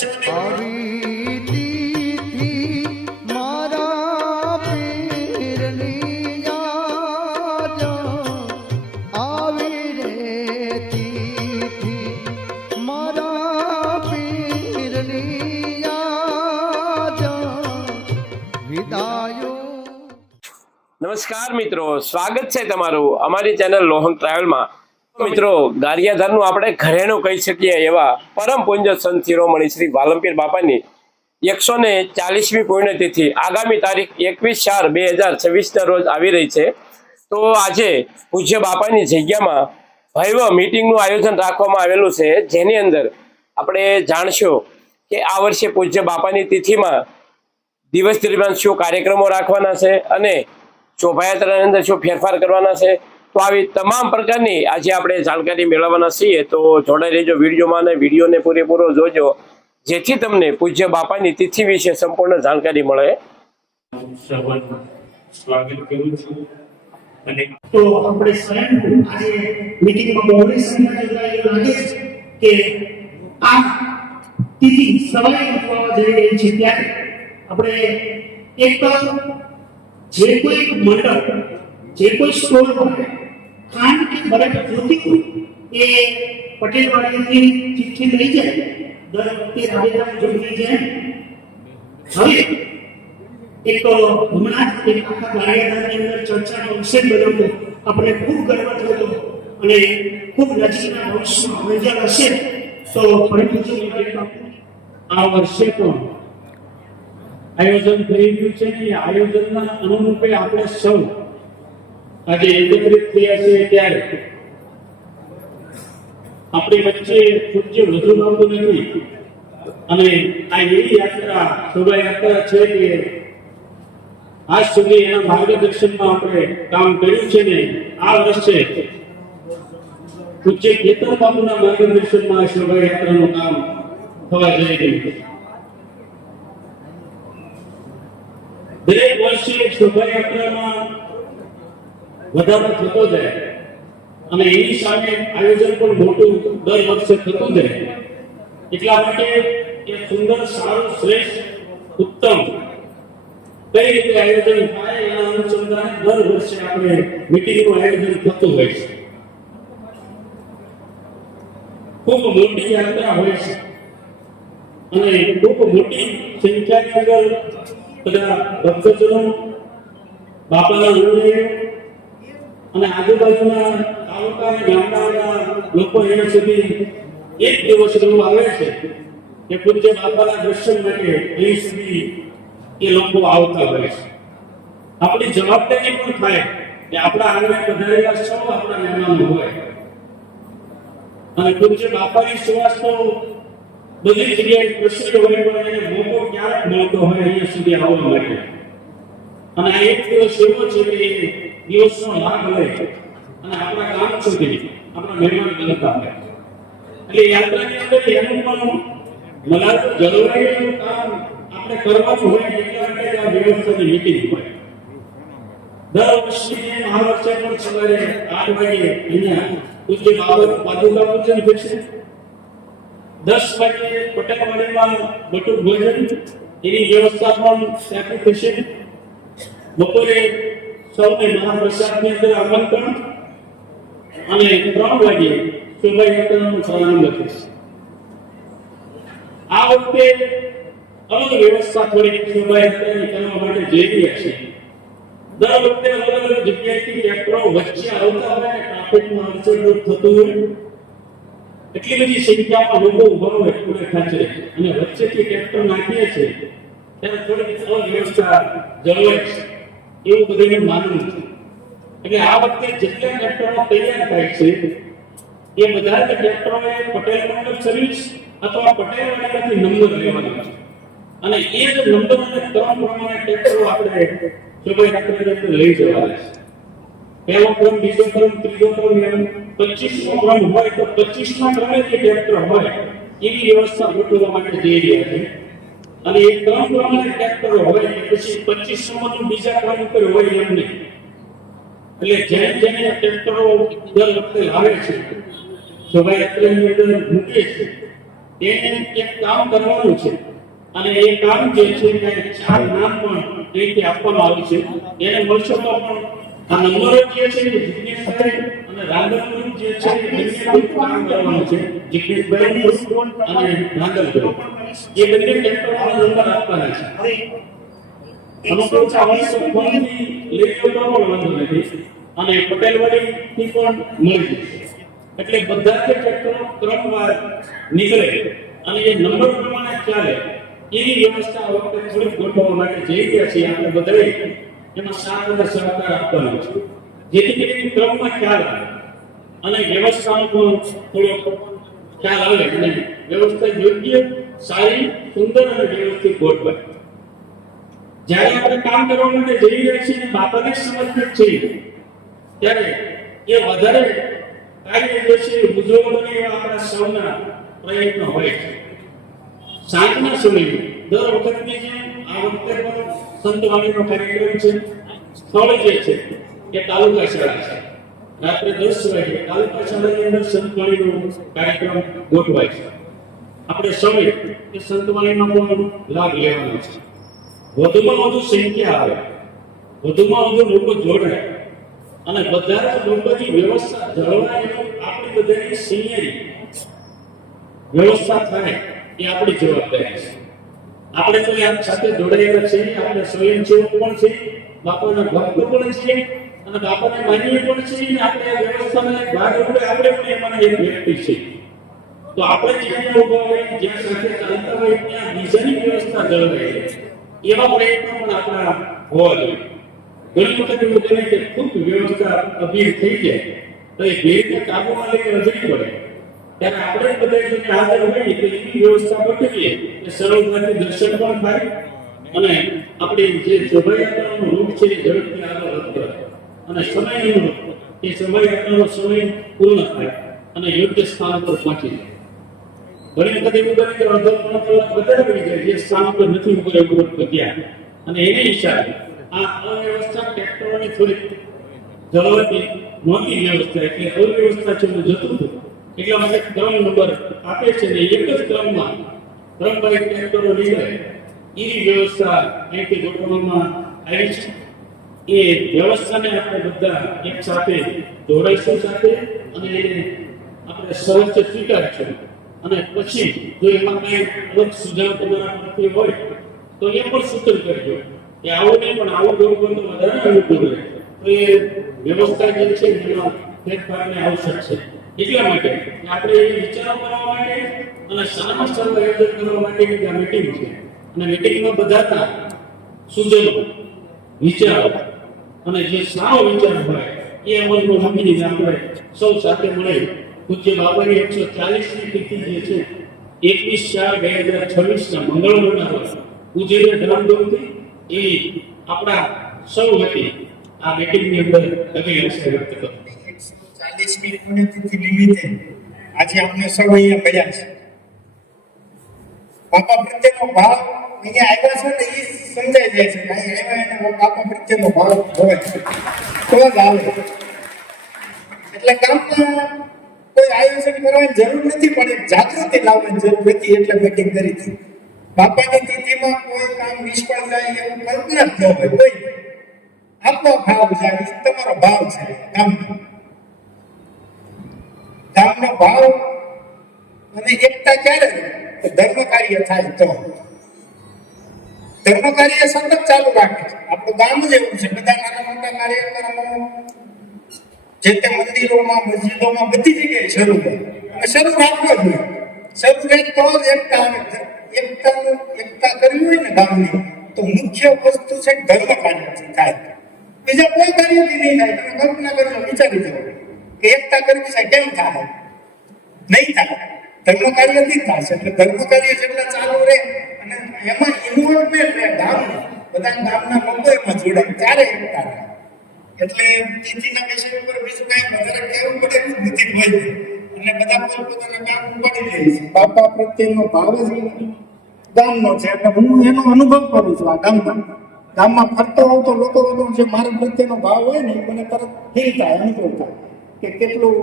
આવી તિથિ મારા પીરની યાદ આવી રે તિથિ મારા પીરની યાદ વિદાયો. નમસ્કાર મિત્રો, સ્વાગત છે તમારું અમારી ચેનલ લોહંગ ટ્રાવેલમાં. મિત્રો, ગારિયાધારનું આપણે ઘરેણું કહી શકીએ એવા પરમ પૂજ્ય સંત શિરોમણી શ્રી વાલમપીર બાપાની 140મી પુણ્યતિથિ આગામી તારીખ 21/4/2026 રોજ આવી રહી છે. તો આજે પૂજ્ય બાપાની જગ્યામાં ભવ્ય મીટિંગનું આયોજન રાખવામાં આવેલું છે, જેની અંદર આપણે જાણશું કે આ વર્ષે પૂજ્ય બાપાની તિથિમાં દિવસ દરમિયાન શું કાર્યક્રમો રાખવાના છે અને શોભાયાત્રાની અંદર શું ફેરફાર કરવાના છે. તો આવી તમામ પ્રકારની આજે આપણે જાણકારી મેળવવાના છીએ. તો જોડાઈ રહેજો વિડીયોમાં અને વિડીયોને પૂરેપૂરો જોજો, જેથી તમને પૂજ્ય બાપાની તિથિ વિશે સંપૂર્ણ જાણકારી મળે. સ્વાગત કરું છું. અને તો આપણે સ્વયં આજે મીટિંગમાં બહુની સંખ્યા એવું લાગે છે કે આ તિથિ સવારે ઉજવવા જઈ રહી છે. ત્યારે આપણે એક જે કોઈ મંડળ, જે કોઈ સ્ટોર ખાંડ કે બરફ જોતી એ પટેલવાડીથી ચિઠ્ઠી લઈ જાય, દર વખતે રાબેતા મુજબ લઈ જાય. હવે એક હમણાં જ એક આખા ગારિયાધારની અંદર ચર્ચાનો વિષય બન્યો, આપણે ખૂબ ગર્વ થયો અને ખૂબ નજીકના ભવિષ્યમાં મંજર હશે તો આ વર્ષે પણ આયોજન થઈ રહ્યું છે ને આયોજનના અનુરૂપે આપણે સૌ આજે એકત્રિત થયા છે. ત્યારે આપણી વચ્ચે પૂજ્ય વધુ બાબુ નથી અને આ એવી યાત્રા શોભાયાત્રા છે કે આજ સુધી એના માર્ગદર્શનમાં આપણે કામ કર્યું છે ને આ વર્ષે પૂજ્ય કેતન બાબુના માર્ગદર્શનમાં શોભાયાત્રાનું કામ થવા જઈ રહ્યું છે. દરેક વર્ષે શોભાયાત્રામાં વધારો થતો જાય અને એની સામે આયોજન પણ મોટું દર વર્ષે થતું જાય. એટલા માટે એ સુંદર, સારું, શ્રેષ્ઠ, ઉત્તમ કઈ રીતે આયોજન થાય એના અનુસંધાને દર વર્ષે આપણે મીટિંગનું આયોજન થતું હોય છે. ખૂબ મોટી યાત્રા હોય છે અને ખૂબ મોટી સંખ્યાની અંદર બધા ભક્તજનો, બાપાના અનુયાયીઓ અને આજુબાજુના તાલુકા અને ગામડાના લોકો અહીંયા સુધી એક દિવસ એવું આવે છે કે પૂજ્ય બાપાના દર્શન માટે અહીં સુધી એ લોકો આવતા હોય છે. આપણી જવાબદારી પણ થાય કે આપણા આંગણે પધારેલા સૌ આપણા મહેમાનો હોય અને પૂજ્ય બાપાની સુવાસ તો બધી જગ્યાએ પ્રસિદ્ધ હોય, પણ એને મોકો ક્યારેક મળતો હોય અહીંયા સુધી આવવા માટે. અને આ એક દિવસ એવો છે કે દિવસનો લાભ લે અને આપણા ગામ સુધી આપણા મહેમાન બનતા હોય. એટલે યાત્રાની અંદર એનું પણ મલાતું જળવાયેલું કામ આપણે કરવાનું હોય. એટલા માટે આ વ્યવસ્થાની મીટિંગ હોય. દર વર્ષની આ વર્ષે પણ સવારે 8 વાગે અહીંયા પૂજ્ય બાબા પાદુકા પૂજન થશે. 10 વાગે પટેલવાડીમાં બટુક ભોજન એની વ્યવસ્થા પણ ત્યાંથી થશે. બપોરે સૌને મહાપ્રસાદની અંદર આમંત્રણ અને 3 વાગે શોભાયાત્રાનો પ્રારંભ થશે. આ વખતે અલગ વ્યવસ્થા થોડી શોભાયાત્રાની કરવા માટે જઈ રહ્યા છે. દર વખતે અલગ અલગ જગ્યાએથી ટ્રેક્ટરો વચ્ચે આવતા હોય, ટ્રાફિકનું અડચણ થતું હોય, એટલી બધી સંખ્યામાં લોકો ઉભા હોય પૂરે ખાચરે અને વચ્ચેથી ટ્રેક્ટર નાખીએ છે ત્યારે થોડી અલગ વ્યવસ્થા જળવાય છે એવું બધાનું માનવું છે. એટલે આ વખતે જેટલા ટ્રેક્ટરો તૈયાર થાય છે એ બધા જ ટ્રેક્ટરોએ પટેલ મંડળ સર્વિસ અથવા પટેલવાડીમાંથી નંબર લેવાનો છે અને એ જ નંબર અને ક્રમ પ્રમાણે ટ્રેક્ટરો આપણે શોભાયાત્રાની લઈ જવાના છે. પહેલો ક્રમ, બીજો ક્રમ, ત્રીજો ક્રમ, એમ 25મો ક્રમ હોય તો 25મા ક્રમે જે ટ્રેક્ટર હોય એવી વ્યવસ્થા ગોઠવવા માટે જઈ રહ્યા છે. અને એ ક્રમ પ્રમાણે ટ્રેક્ટરો હોય પછી 25મો બીજા ક્રમ ઉપર હોય એમ નહીં. એટલે જેને ટ્રેક્ટરો દર વખતે લાવે છે શોભાયાત્રાની અંદર મૂકે છે એને એક કામ કરવાનું છે અને એ કામ જે છે એ 4 નામ પણ રીતે આપવામાં આવ્યું છે. એને વર્કશોપમાં પણ આ નંબરો જે છે એ જિજ્ઞેશભાઈ અને રાંદલગુરુ જે છે એ બંને કામ કરવાનું છે. જિજ્ઞેશભાઈ અને રાંદલગુરુ એ બંને ટ્રેક્ટરોના નંબર આપવાના છે. અનુકૂળ આવશ્યક ફોનથી લઈ લો તો પણ વાંધો નથી અને પટેલવાડીથી પણ મળી જશે. એટલે બધા જ ટ્રેક્ટરો ક્રમવાર નીકળે અને એ નંબર પ્રમાણે ચાલે એવી વ્યવસ્થા આ વખતે થોડીક ગોઠવવા માટે જઈ રહ્યા છીએ. આપણે બધાએ એમાં સાથ અને સહકાર આપવાનો છે જેથી કરીને ક્રમમાં ખ્યાલ આવે અને વ્યવસ્થાનો પણ થોડો ખ્યાલ આવે અને વ્યવસ્થા યોગ્ય સારી સુંદર અને વ્યવસ્થિત ગોઠવાય. જ્યારે આપણે કામ કરવા માટે જઈ રહ્યા છીએ અને બાપાને સમર્પિત છીએ ત્યારે એ વધારે કાર્ય જે છે ઉજ્જવળ બને એવા આપણા સૌના પ્રયત્નો હોય છે. સાંજના સમયે દર વખતની જેમ આ વખતે પણ સંતવાણીનો કાર્યક્રમ છે. સ્થળ જે છે એ તાલુકા શાળા છે. રાત્રે 10 વાગે તાલુકા શાળાની અંદર સંતવાણીનો કાર્યક્રમ ગોઠવાય છે. આપણે સૌએ એ સંતવાણીનો પણ લાભ લેવાનો છે. વધુમાં વધુ સંખ્યા આવે, વધુમાં વધુ લોકો જોડાય અને બધા જ લોકોની વ્યવસ્થા જળવાય એનું આપણી બધાની સિનિયરી વ્યવસ્થા થાય એ આપણી જવાબદારી છે. આપણે તો આ સાથે જોડાયેલા છીએ, આપણે સ્વયંસેવક પણ છીએ, બાપાના ભક્તો પણ છીએ અને બાપાને માનીએ પણ છીએ અને આપણે આ વ્યવસ્થાના ભાગ રૂપે આપણે પણ એમાંના એક વ્યક્તિ છીએ. તો આપણે જ્યાં ઉભા હોય જ્યાં સાથે ચાલતા હોય ત્યાં બીજાની વ્યવસ્થા જળવાય એવા પ્રયત્નો પણ આપણા હોવા જોઈએ. ઘણી વખત એવું બને કે ખૂબ વ્યવસ્થા અભીર થઈ જાય તો એ ભીડને કાબુમાં લઈને અજરી પડે ત્યારે આપણે બધા જો હાજર હોઈએ તો એવી વ્યવસ્થા ગોઠવીએ કે સરળતાથી દર્શન પણ થાય અને આપણી જે શોભાયાત્રાનો રૂટ છે એ ઝડપથી આગળ વધે અને સમય અનુરૂપ એ શોભાયાત્રાનો સમય પૂર્ણ થાય અને યોગ્ય સ્થાન પર પહોંચી જાય. ઘણી વખત એવું બને કે અડધો પોણો કલાક વધારે પડી જાય જે સ્થાન પર નથી ઉભું ત્યાં અને એને હિસાબે આ અવ્યવસ્થા ટ્રેક્ટરોની થોડી જળવાથી મોટી વ્યવસ્થા એટલે અવ્યવસ્થા છે જતું હતું એટલા માટે ક્રમ નંબર આપે છે ને એક જ ક્રમમાં ક્રમવાઇઝ ટ્રેક્ટરો નીકળે એવી વ્યવસ્થા અહીંથી ગોઠવવામાં આવી છે. એ વ્યવસ્થાને આપણે બધા એક સાથે જોડાઈશું સાથે અને એને આપણે સહજ સ્વીકારીશું અને પછી જો એમાં કઈ અલગ સુધાર તમારા પ્રત્યે હોય તો એ પણ સૂચન કરજો કે આવું નહીં પણ આવું કરવું તો વધારે અનુકૂળ રહે. તો એ વ્યવસ્થા જે છે એમાં ફેરફારને આવશ્યક છે. એટલા માટે આપણે એ વિચારો કરવા માટે અને સારામાં સારું આયોજન કરવા માટે આ મીટિંગ છે અને મીટિંગમાં બધાના સૂચનો વિચારો અને જે સારો વિચાર હોય એ અમલમાં મૂકીને આપણે સૌ સાથે મળે પૂજ્ય બાબાની 140મી તિથિ જે છે 21/4/2026 મંગળવારના રોજ પૂજ્ય ધામધૂમથી એ આપણા સૌ વતી આ મીટિંગની અંદર અભિલાષા વ્યક્ત કરો. 140મી પુણ્યતિથિ નિમિત્તે આજે આપણે સૌ અહીંયા મળ્યા છે. બાપા પ્રત્યેનો ભાવ અહીંયા આવ્યા છે ને એ સમજાઈ જાય છે કે અહીંયા આવ્યા એને બાપા પ્રત્યેનો ભાવ હોય તો જ આવે. એટલે ગામમાં કોઈ આયોજન કરવાની જરૂર નથી પણ એક જાગૃતિ લાવવાની જરૂર હતી એટલે મીટિંગ કરી હતી. બાપાની તિથિમાં કોઈ કામ નિષ્ફળ જાય એવું કલ્પના જ ન હોય. કોઈ આપણો ભાવ જાય તમારો ભાવ છે ગામનો ભાવ અને એકતા ક્યારે ધર્મ કાર્ય થાય તો ધર્મ કાર્ય સતત ચાલુ રાખે છે. આપણું ગામ જ એવું છે. બધા નાના મોટા કાર્યક્રમો જે તે મંદિરોમાં મસ્જિદોમાં બધી જગ્યાએ શરૂ હોય અને શરૂ રાખવો જોઈએ. શરૂ રહે તો જ એકતા આવે. એકતા કરવી હોય ને ગામની તો મુખ્ય વસ્તુ છે ધર્મ કાર્યથી થાય. બીજા કોઈ કાર્યથી નહીં થાય. તમે કલ્પના કરજો, વિચારી જાઓ કે એકતા કરવી છે કેમ થાય? નહીં થાય. ધર્મ કાર્યથી થાય છે. એટલે ધર્મ કાર્ય જેટલા ચાલુ રહે અને એમાં ઇન્વોલ્વમેન્ટ રહે ગામનું, બધા ગામના લોકો એમાં જોડાય ત્યારે એકતા રહે. એટલે તિથિના વિષય ઉપર બીજું કઈ વધારે કહેવું પડે એવું નથી હોય અને બધા પોતપોતાના કામ ઉપાડી લે છે. બાપા પ્રત્યેનો ભાવ જ ગામનો છે એટલે હું એનો અનુભવ કરું છું. આ ગામમાં ફરતો હોઉં તો લોકો જે મારા પ્રત્યેનો ભાવ હોય ને મને તરત ફીલ થાય, અનુભવ થાય કે કેટલું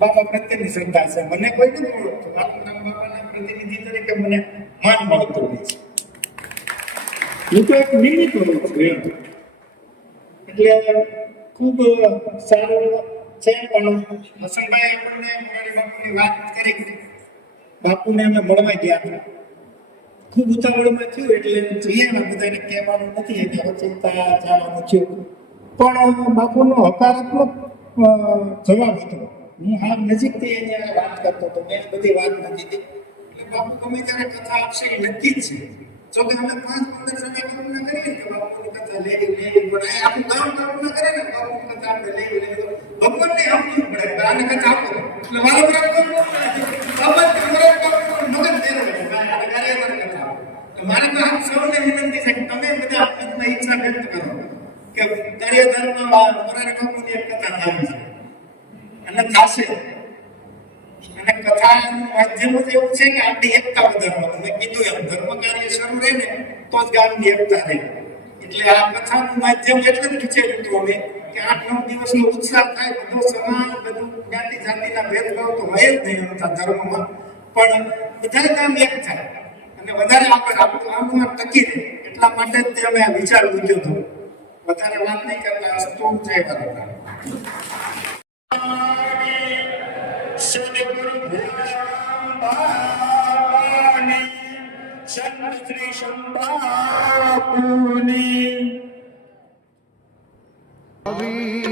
બાપા પ્રત્યેની શ્રદ્ધા છે. મને કોઈ નથી ઓળખતું, બાપાના પ્રતિનિધિ તરીકે મને માન મળતું હોય છે. હું તો એક નિમિત્ત હોઉં છું એમ. એટલે ખૂબ સારું છે. પણ હસનભાઈ આપણને મોરારી બાપુની વાત કરી. બાપુને અમે મળવા ગયા હતા. ખૂબ ઉતાવળમાં થયું એટલે જઈએ બધાને કહેવાનું નથી એટલે ચિંતા જવાનું થયું. પણ બાપુનો હકારાત્મક જવાબ હતો. હું આ નજીકથી એને વાત કરતો હતો. મેં બધી વાત નથી હતી. એટલે બાપુ ગમે ત્યારે કથા આપશે એ નક્કી જ છે. જો કે અમે 5-15 જણા કલ્પના કરીએ કે બાપુની કથા લેવી પણ આ આખું ગામ કલ્પના કરે ને બાપુની કથા આપણે લેવી ભગવાનને સમજવું પડે કે આને કથા આપો એટલે વારંવાર મગજ મારે તો આપ સૌને વિનંતી છે કે તમે બધા મનમાં ઈચ્છા વ્યક્ત કરો કે કાર્યધર્મમાં મોરારી બાપુની એક કથા થવી છે અને થશે. અને કથાનું માધ્યમ જ એવું છે કે આપણી એકતા વધારવાનું. મેં કીધું એમ ધર્મ કાર્ય શરૂ રહે ને તો જ ગામની એકતા રહે. એટલે આ કથાનું માધ્યમ એટલે જ વિચાર્યું અમે કે 8-9 દિવસનો ઉત્સાહ થાય. બધો સમાજ બધું જ્ઞાતિ જાતિના ભેદભાવ તો હોય જ નહીં હોતા ધર્મમાં, પણ બધા કામ એક થાય અને વધારે આગળ આપણું આમમાં ટકી રહે. એટલા માટે જ અમે આ વિચાર મૂક્યો હતો. વધારે વાત નહીં કરતા અસ્તુ જય ભારત. સદગુરુ ભગવાન સંત શ્રી શંભાપુની આવી